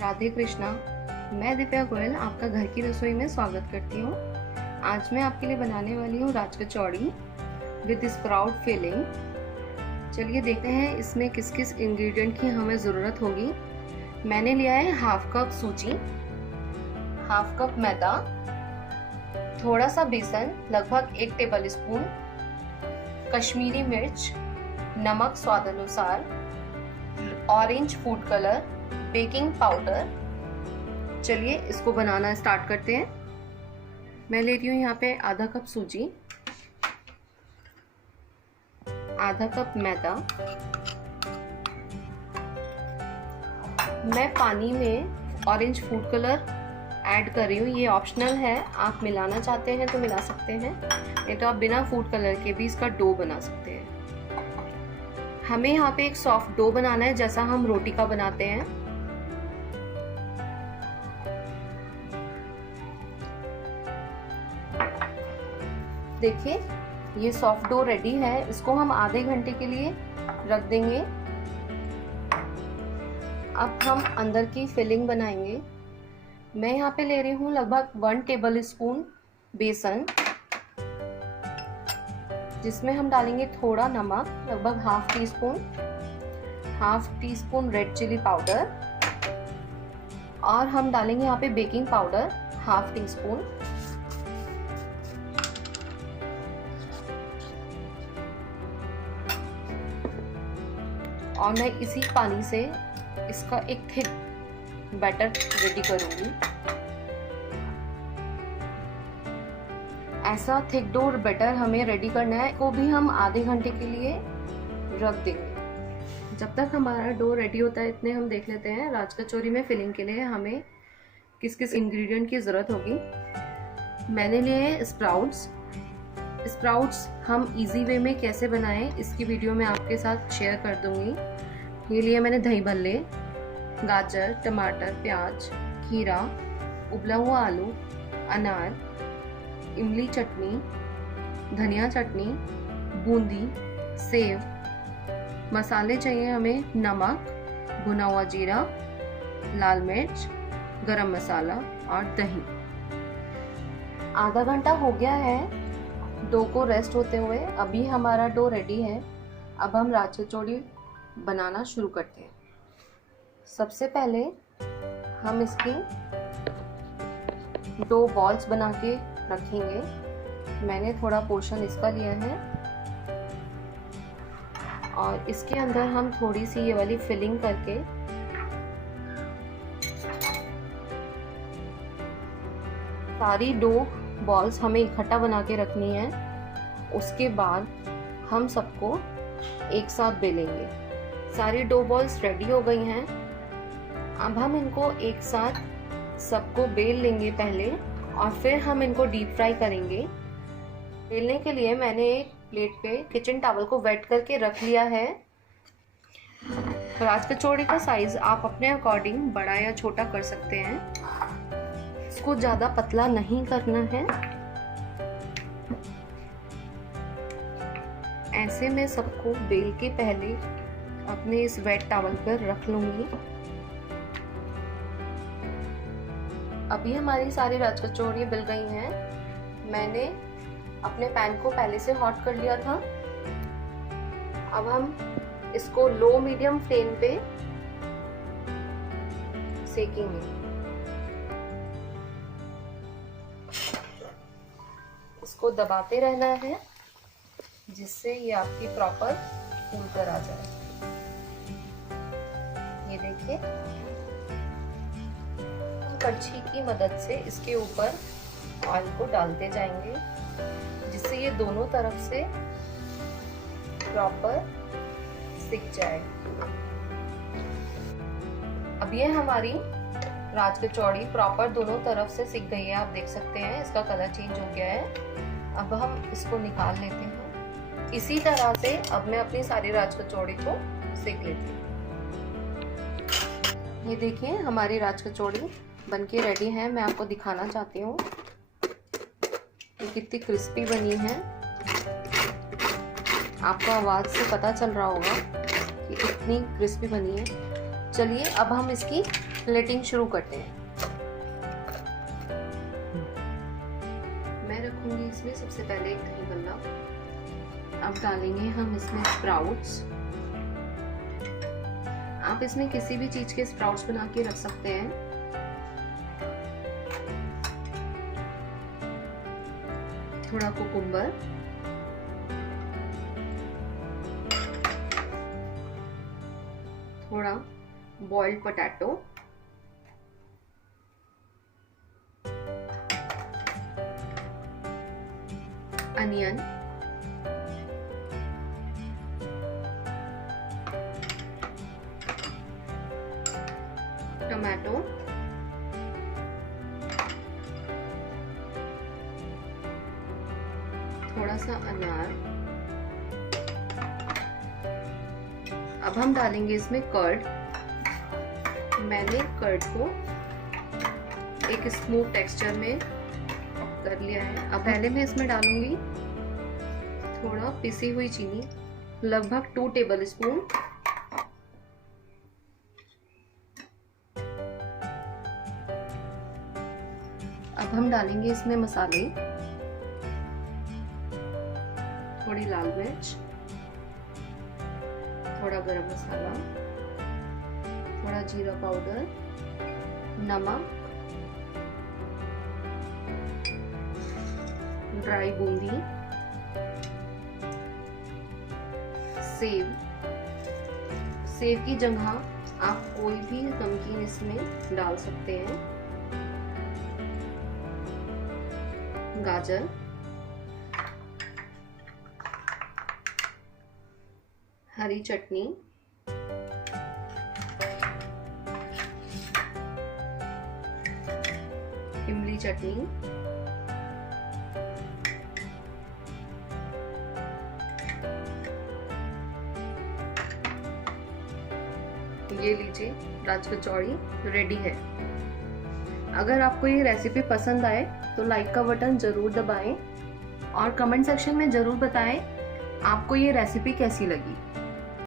राधे कृष्णा। मैं दिव्या गोयल आपका घर की रसोई में स्वागत करती हूँ। आज मैं आपके लिए बनाने वाली हूँ राज कचौड़ी विद स्प्राउट फिलिंग। चलिए देखते हैं इसमें किस किस इंग्रेडिएंट की हमें ज़रूरत होगी। मैंने लिया है हाफ कप सूजी, हाफ कप मैदा, थोड़ा सा बेसन लगभग 1 टेबल स्पून, कश्मीरी मिर्च, नमक स्वाद अनुसार, orange food colour, baking powder. चलिए इसको बनाना स्टार्ट करते हैं। मैं ले रही हूँ यहाँ पे आधा कप सूजी, आधा कप मैदा। मैं पानी में ऑरेंज फूड कलर ऐड कर रही हूँ, ये ऑप्शनल है, आप मिलाना चाहते हैं तो मिला सकते हैं, नहीं तो आप बिना फूड कलर के भी इसका डो बना सकते हैं। हमें यहाँ पे एक सॉफ्ट डो बनाना है जैसा हम रोटी का बनाते हैं। देखिए ये सॉफ्ट डो रेडी है, इसको हम आधे घंटे के लिए रख देंगे। अब हम अंदर की फिलिंग बनाएंगे। मैं यहाँ पे ले रही हूँ लगभग 1 टेबल स्पून बेसन, जिसमें हम डालेंगे थोड़ा नमक लगभग half teaspoon red chilli powder, और हम डालेंगे यहाँ पे baking powder half teaspoon. और मैं इसी पानी से इसका एक थिक बैटर रेडी करूंगी। ऐसा थिक डो बैटर हमें रेडी करना है, को भी हम आधे घंटे के लिए रख देंगे। जब तक हमारा डो रेडी होता है इतने हम देख लेते हैं राज कचौरी में फिलिंग के लिए हमें किस किस इंग्रेडिएंट की ज़रूरत होगी। मैंने लिए हैं स्प्राउट्स हम इजी वे में कैसे बनाएं इसकी वीडियो मैं आपके साथ शेयर कर दूंगी। ये लिए मैंने दही भल्ले, गाजर, टमाटर, प्याज, खीरा, उबला हुआ आलू, अनार, इमली चटनी, धनिया चटनी, बूंदी, सेव। मसाले चाहिए हमें नमक, भुना हुआ जीरा, लाल मिर्च, गरम मसाला और दही। आधा घंटा हो गया है डो को रेस्ट होते हुए। अभी हमारा डो रेडी है। अब हम राज कचौड़ी बनाना शुरू करते हैं। सबसे पहले हम इसकी डो बॉल्स बना के रखेंगे। मैंने थोड़ा पोर्शन इसका लिया है और इसके अंदर हम थोड़ी सी ये वाली फिलिंग करके सारी डो बॉल्स हमें इकट्ठा बना के रखनी है। उसके बाद हम सबको एक साथ बेलेंगे। सारी डो बॉल्स रेडी हो गई हैं। अब हम इनको एक साथ सबको बेल लेंगे पहले, और फिर हम इनको डीप फ्राई करेंगे। बेलने के लिए मैंने एक प्लेट पे किचन टॉवल को वेट करके रख लिया है। राज कचौड़ी का साइज आप अपने अकॉर्डिंग बड़ा या छोटा कर सकते हैं। इसको ज़्यादा पतला नहीं करना है। ऐसे में सबको बेल के पहले अपने इस वेट टॉवल पर रख लूंगी। अभी हमारी सारी राज कचौड़ी बिल गई हैं। मैंने अपने पैन को पहले से हॉट कर लिया था। अब हम इसको लो मीडियम फ्लेम पे सेकेंगे। इसको दबाते रहना है जिससे ये आपकी प्रॉपर फूल कर आ जाए। ये देखिए, कड़छी की मदद से इसके ऊपर ऑयल को डालते जाएंगे जिससे ये दोनों तरफ से प्रॉपर सिक जाए। अब ये हमारी राज कचौड़ी प्रॉपर दोनों तरफ से सिक गई है। आप देख सकते हैं इसका कलर चेंज हो गया है। अब हम इसको निकाल लेते हैं। इसी तरह से अब मैं अपनी सारी राज कचौड़ी को सेक लेती हूँ। ये देखिए हमारी राज कचौड़ी बनके रेडी है। मैं आपको दिखाना चाहती हूँ ये कितनी क्रिस्पी बनी है। आपको आवाज से पता चल रहा होगा कि कितनी क्रिस्पी बनी है। चलिए अब हम इसकी प्लेटिंग शुरू करते हैं। मैं रखूंगी इसमें सबसे पहले एक दही बल्ला। अब डालेंगे हम इसमें स्प्राउट्स। आप इसमें किसी भी चीज के स्प्राउट्स बना के रख सकते हैं। थोड़ा कुकुम्बर, थोड़ा बॉइल्ड पोटैटो, अनियन, टमाटो, थोड़ा सा अनार। अब हम डालेंगे इसमें कर्ड। मैंने कर्ड को एक स्मूथ टेक्सचर में कर लिया है। अब पहले मैं इसमें डालूंगी थोड़ा पिसी हुई चीनी, लगभग 2 टेबल स्पून। अब हम डालेंगे इसमें मसाले, थोड़ी लाल मिर्च, थोड़ा गरम मसाला, थोड़ा जीरा पाउडर, नमक, ड्राई बूंदी, सेव। सेव की जगह आप कोई भी नमकीन इसमें डाल सकते हैं। गाजर, हरी चटनी, इमली चटनी, ये लीजिए राज कचौड़ी रेडी है। अगर आपको ये रेसिपी पसंद आए तो लाइक का बटन जरूर दबाएं और कमेंट सेक्शन में जरूर बताएं आपको ये रेसिपी कैसी लगी।